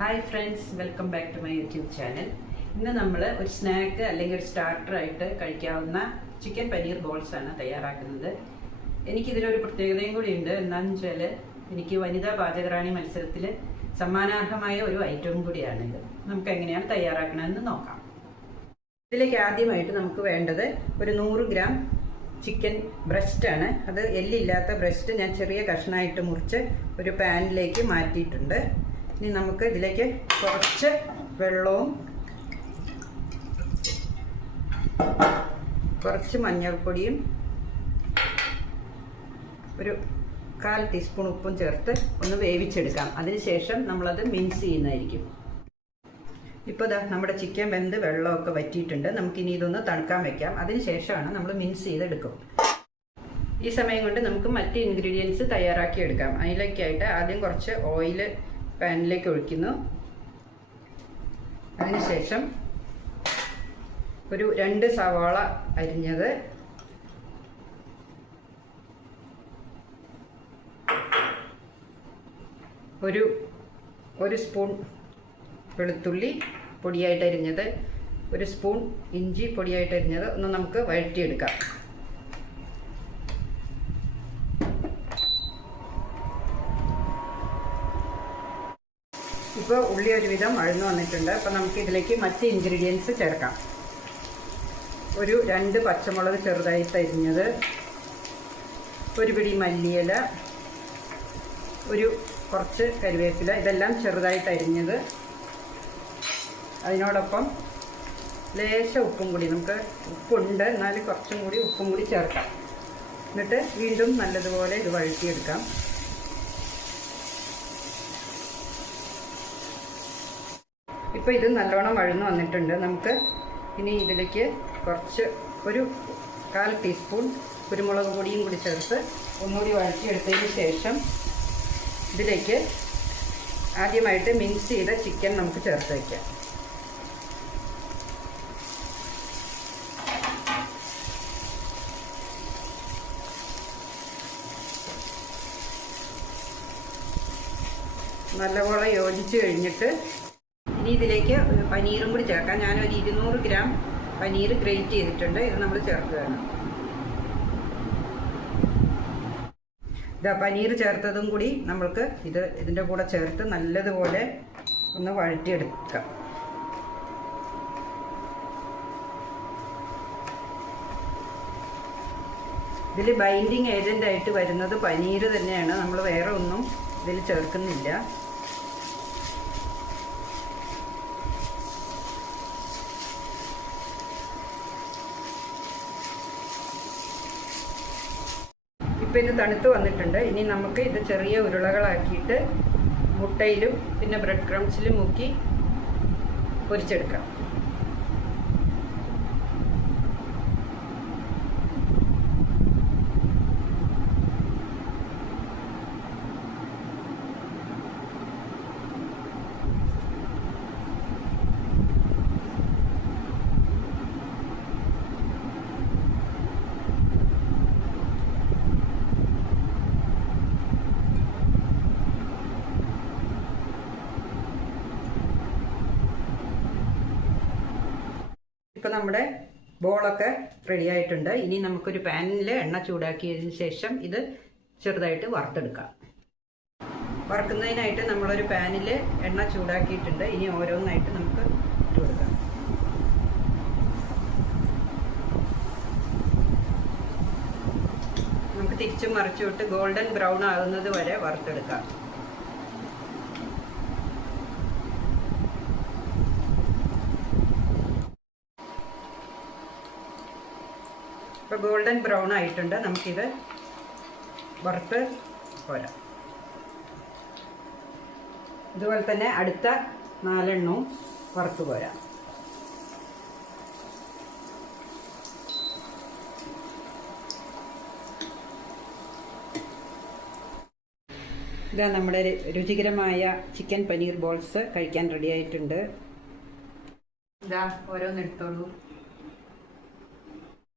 Hi friends, welcome back to my YouTube channel. ഇന്ന് നമ്മൾ ഒരു സ്നാക്ക് അല്ലെങ്കിൽ ഒരു സ്റ്റാർട്ടറായിട്ട് കഴിക്കാവുന്ന ചിക്കൻ പനീർ ബോൾസ് ആണ് തയ്യാറാക്കുന്നത്. എനിക്കിതിലൊരു പ്രത്യേകതയും കൂടി ഉണ്ട്. എന്താണെന്ന് വെച്ചാൽ എനിക്ക് വനിതാ പാചകറാണി മത്സരത്തിൽ സമ്മാനാർഹമായ ഒരു ഐറ്റവും കൂടിയാണിത്. നമുക്ക് എങ്ങനെയാണ് തയ്യാറാക്കണമെന്ന് നോക്കാം. ഇതിലേക്ക് ആദ്യമായിട്ട് നമുക്ക് വേണ്ടത് ഒരു 100 ഗ്രാം ചിക്കൻ ബ്രസ്റ്റാണ്. അത് എല്ലില്ലാത്ത ബ്രസ്റ്റ് ഞാൻ ചെറിയ കഷ്ണമായിട്ട് മുറിച്ച് ഒരു പാനിലേക്ക് മാറ്റിയിട്ടുണ്ട്. ഇനി നമുക്ക് ഇതിലേക്ക് കുറച്ച് വെള്ളവും കുറച്ച് മഞ്ഞൾപ്പൊടിയും ഒരു 1/4 ടീസ്പൂൺ ഉപ്പും ചേർത്ത് ഒന്ന് വേവിച്ചെടുക്കാം. അതിനുശേഷം നമ്മളത് മിക്സ് ചെയ്യുന്നതായിരിക്കും. ഇപ്പോൾ ദാ നമ്മുടെ ചിക്കൻ വെന്ത് വെള്ളമൊക്കെ വറ്റിയിട്ടുണ്ട്. നമുക്കിനി ഇതൊന്ന് തണുക്കാൻ വെക്കാം. അതിനുശേഷമാണ് നമ്മൾ മിക്സ് ചെയ്തെടുക്കും. ഈ സമയം കൊണ്ട് നമുക്ക് മറ്റ് ഇൻഗ്രീഡിയൻസ് തയ്യാറാക്കി എടുക്കാം. അതിലേക്കായിട്ട് ആദ്യം കുറച്ച് ഓയിൽ പാനിലേക്ക് ഒഴിക്കുന്നു. അതിനുശേഷം ഒരു 2 സവാള അരിഞ്ഞത്, ഒരു സ്പൂൺ വെളുത്തുള്ളി പൊടിയായിട്ട് അരിഞ്ഞത്, 1 സ്പൂൺ ഇഞ്ചി പൊടിയായിട്ട് അരിഞ്ഞത് ഒന്ന് നമുക്ക് വഴറ്റിയെടുക്കാം. ഇപ്പോൾ ഉള്ളി ഒരുവിധം വഴന്നു വന്നിട്ടുണ്ട്. അപ്പോൾ നമുക്ക് ഇതിലേക്ക് മറ്റ് ഇൻഗ്രീഡിയൻസ് ചേർക്കാം. ഒരു 2 പച്ചമുളക് ചെറുതായിട്ട് അരിഞ്ഞത്, ഒരു പിടി മല്ലിയില, കുറച്ച് കറിവേപ്പില, ഇതെല്ലാം ചെറുതായിട്ട് അരിഞ്ഞത്. അതിനോടൊപ്പം ലേശ ഉപ്പും കൂടി, നമുക്ക് ഉപ്പുണ്ട് എന്നാലും കുറച്ചും കൂടി ഉപ്പും കൂടി ചേർക്കാം. എന്നിട്ട് വീണ്ടും നല്ലതുപോലെ ഇത് വഴറ്റിയെടുക്കാം. ഇപ്പോൾ ഇത് നല്ലോണം വഴന്നു വന്നിട്ടുണ്ട്. നമുക്ക് ഇനി ഇതിലേക്ക് ഒരു 1/4 ടീസ്പൂൺ കുരുമുളക് പൊടിയും കൂടി ചേർത്ത് ഒന്നുകൂടി വഴറ്റിയെടുത്തതിന് ശേഷം ഇതിലേക്ക് ആദ്യമായിട്ട് മിക്സ് ചെയ്ത ചിക്കൻ നമുക്ക് ചേർത്ത് വയ്ക്കാം. നല്ലപോലെ യോജിച്ച് കഴിഞ്ഞിട്ട് ഇനി ഇതിലേക്ക് പനീറും കൂടി ചേർക്കാം. ഞാനൊരു 200 ഗ്രാം പനീർ ഗ്രേറ്റ് ചെയ്തിട്ടുണ്ട്. ഇത് നമ്മൾ ചേർക്കുകയാണ്. പനീർ ചേർത്തതും കൂടി നമ്മൾക്ക് ഇതിൻ്റെ കൂടെ ചേർത്ത് നല്ലതുപോലെ ഒന്ന് വഴറ്റിയെടുക്കാം. ഇതിൽ ബൈൻഡിങ് ഏജൻ്റായിട്ട് വരുന്നത് പനീർ തന്നെയാണ്. നമ്മൾ വേറെ ഒന്നും ഇതിൽ ചേർക്കുന്നില്ല. ഇപ്പോൾ ഇത് തണുത്ത് വന്നിട്ടുണ്ട്. ഇനി നമുക്ക് ഇത് ചെറിയ ഉരുളകളാക്കിയിട്ട് മുട്ടയിലും പിന്നെ ബ്രെഡ് ക്രംസിലും മുക്കി പൊരിച്ചെടുക്കാം. ഇപ്പോൾ നമ്മുടെ ബോളൊക്കെ റെഡി ആയിട്ടുണ്ട്. ഇനി നമുക്കൊരു പാനിൽ എണ്ണ ചൂടാക്കിയതിന് ശേഷം ഇത് ചെറുതായിട്ട് വറുത്തെടുക്കാം. വറുക്കുന്നതിനായിട്ട് നമ്മളൊരു പാനിൽ എണ്ണ ചൂടാക്കിയിട്ടുണ്ട്. ഇനി ഓരോന്നായിട്ട് നമുക്ക് ഇട്ട് കൊടുക്കാം. നമുക്ക് തിരിച്ചും മറിച്ചും ഇട്ട് ഗോൾഡൻ ബ്രൗൺ ആകുന്നത് വരെ വറുത്തെടുക്കാം. ഇപ്പോൾ ഗോൾഡൻ ബ്രൗൺ ആയിട്ടുണ്ട്. നമുക്കിത് വറുത്ത് പോരാം. ഇതുപോലെ തന്നെ അടുത്ത 4 എണ്ണവും വറുത്ത് പോരാം. ഇതാ നമ്മുടെ രുചികരമായ ചിക്കൻ പനീർ ബോൾസ് കഴിക്കാൻ റെഡി ആയിട്ടുണ്ട്. ഇതാ ഓരോന്നെടുത്തോളൂ.